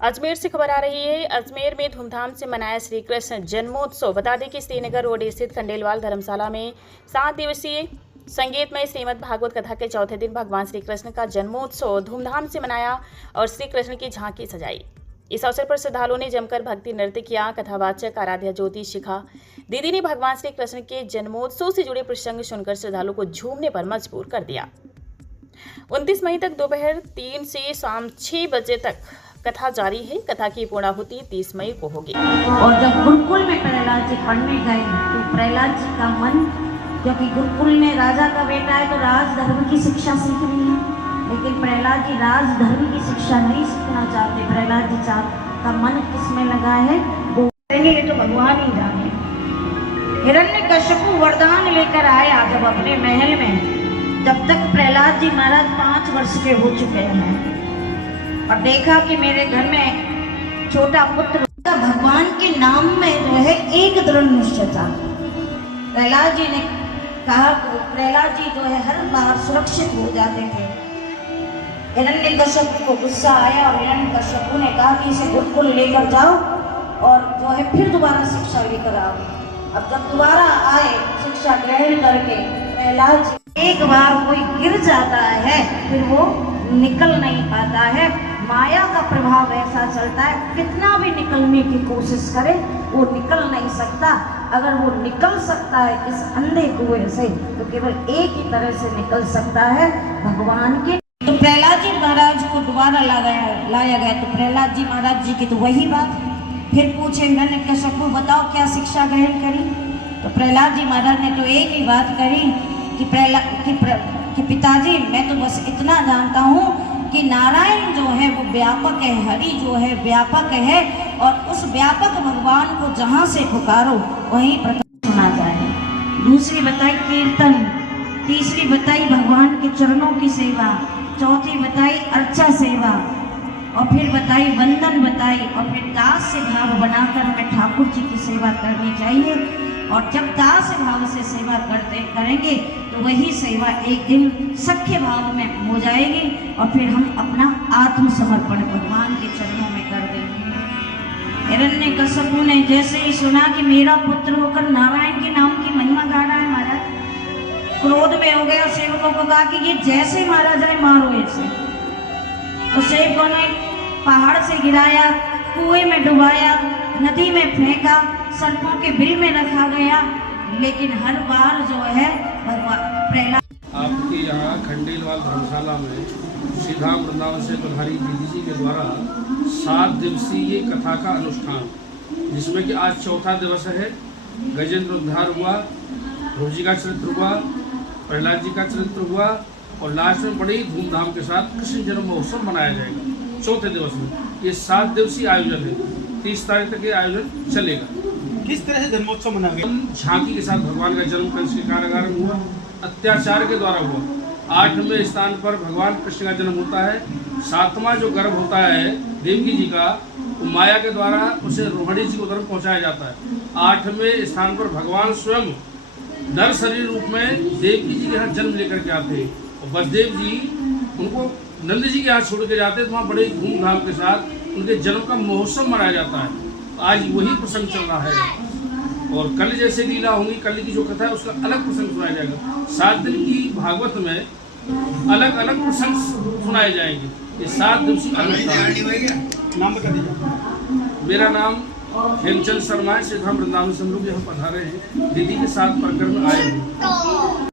अजमेर से खबर आ रही है। अजमेर में धूमधाम से मनाया श्री कृष्ण जन्मोत्सव। बता दें कि श्रीनगर रोड स्थित खंडेलवाल धर्मशाला में 7 दिवसीय संगीतमय श्रीमद् भागवत कथा के चौथे दिन भगवान श्री कृष्ण का जन्मोत्सव धूमधाम से मनाया और श्री कृष्ण की झांकी सजाई। इस अवसर पर श्रद्धालुओं ने जमकर भक्ति नृत्य किया। कथावाचक आराध्या ज्योति शिखा दीदी ने भगवान श्री कृष्ण के जन्मोत्सव से जुड़े प्रसंग सुनकर श्रद्धालुओं को झूमने पर मजबूर कर दिया। 29 मई तक दोपहर 3 से शाम 6 बजे तक कथा जारी है। कथा की पूर्णाहुति 30 मई को होगी। और जब गुरुकुल में प्रहलाद जी पढ़ने गए तो प्रहलाद जी का मन, क्योंकि गुरुकुल में राजा का बेटा है तो राजधर्म की शिक्षा सीखनी है, लेकिन प्रहलाद जी राजधर्म की शिक्षा नहीं सीखना चाहते। प्रहलाद जी का मन किसमें लगा है वो ये तो भगवान ही जाने। हिरण्यकश्यप वरदान लेकर आया जब अपने महल में, जब तक प्रहलाद जी महाराज 5 वर्ष के हो चुके हैं और देखा कि मेरे घर में छोटा पुत्र भगवान के नाम में जो है एक दृढ़ निश्चय था। प्रहलाद जी ने कहा, प्रहलाद जी जो है हर बार सुरक्षित हो जाते थे। हिरण्यकश्यप को गुस्सा आया और हिरण्यकश्यप ने कहा कि इसे गुरुकुल लेकर जाओ और जो है फिर दोबारा शिक्षा लेकर आओ। अब जब दोबारा आए शिक्षा ग्रहण करके, प्रहलाद जी एक बार कोई गिर जाता है फिर वो निकल नहीं पाता है। माया का प्रभाव ऐसा चलता है, कितना भी निकलने की कोशिश करे वो निकल नहीं सकता। अगर वो निकल सकता है इस अंधे कुएं से तो केवल एक ही तरह से निकल सकता है, भगवान के। तो प्रहलाद जी महाराज को दोबारा लाया गया तो प्रहलाद जी महाराज जी की तो वही बात। फिर पूछे हिरण्यकश्यप को, बताओ क्या शिक्षा ग्रहण करी? तो प्रहलाद जी महाराज ने तो एक ही बात करी कि पिताजी मैं तो बस इतना जानता हूँ कि नारायण जो है वो व्यापक है, हरि जो है व्यापक है, और उस व्यापक भगवान को जहाँ से पुकारो वहीं प्रकट सुना जाए। दूसरी बताई कीर्तन, तीसरी बताई भगवान के चरणों की सेवा, चौथी बताई अर्चा सेवा, और फिर बताई वंदन बताई, और फिर दास से भाव बनाकर हमें ठाकुर जी की सेवा करनी चाहिए। और जब दास भाव से सेवा करेंगे तो वही सेवा एक दिन सख्य भाव में हो जाएगी और फिर हम अपना आत्मसमर्पण भगवान के चरणों में कर देंगे। हिरण्यकश्यप ने जैसे ही सुना कि मेरा पुत्र होकर नारायण के नाम की महिमा गा रहा है महाराज, क्रोध में हो गया। सेवकों को कहा कि ये जैसे महाराज ने मारो ऐसे। तो सेवकों ने पहाड़ से गिराया, कुएं में डुबाया, नदी में फेंका, सर्पों के बिल में रखा गया, लेकिन हर बार जो है प्रहलाद आपके यहाँ खंडेलवाल धर्मशाला में सीधा वृंदावन से तुम्हारी दीदी जी के द्वारा 7 दिवसीय कथा का अनुष्ठान, जिसमें कि आज चौथा दिवस है। गजेंद्र उद्धार हुआ, ध्रुव जी का चरित्र हुआ, प्रहलाद जी का चरित्र हुआ, और लास्ट में बड़ी धूमधाम के साथ कृष्ण जन्म महोत्सव मनाया जाएगा चौथे दिवस में। ये 7 दिवसीय आयोजन है, 30 तारीख तक ये आयोजन चलेगा। किस तरह से जन्मोत्सव मना गया? झांकी के साथ भगवान का जन्म कंस के कारागार में हुआ, अत्याचार के द्वारा हुआ। 8वें स्थान पर भगवान कृष्ण का जन्म होता है। 7वां जो गर्भ होता है देवकी जी का, वो माया के द्वारा उसे रोहिणी जी को उधर पहुंचाया जाता है। 8वें स्थान पर भगवान स्वयं नर शरीर रूप में देवकी जी के यहाँ जन्म लेकर के आते हैं, और वसुदेव जी उनको नंद जी के यहाँ छोड़ के जाते हैं। तो वहाँ बड़े धूमधाम के साथ उनके जन्म का महोत्सव मनाया जाता है। आज वही प्रसंग चल रहा है, और कल जैसे लीला होंगी, कल की जो कथा है उसका अलग प्रसंग सुनाया जाएगा। 7 दिन की भागवत में अलग अलग प्रसंग सुनाए जाएंगे। ये 7 दिवसीय अनुष्ठान। नाम बता दीजिए। मेरा नाम हेमचंद शर्मा है। श्री धाम वृंदावन से हम लोग यहाँ पधारे हैं, दीदी के साथ प्रकरण आए हैं।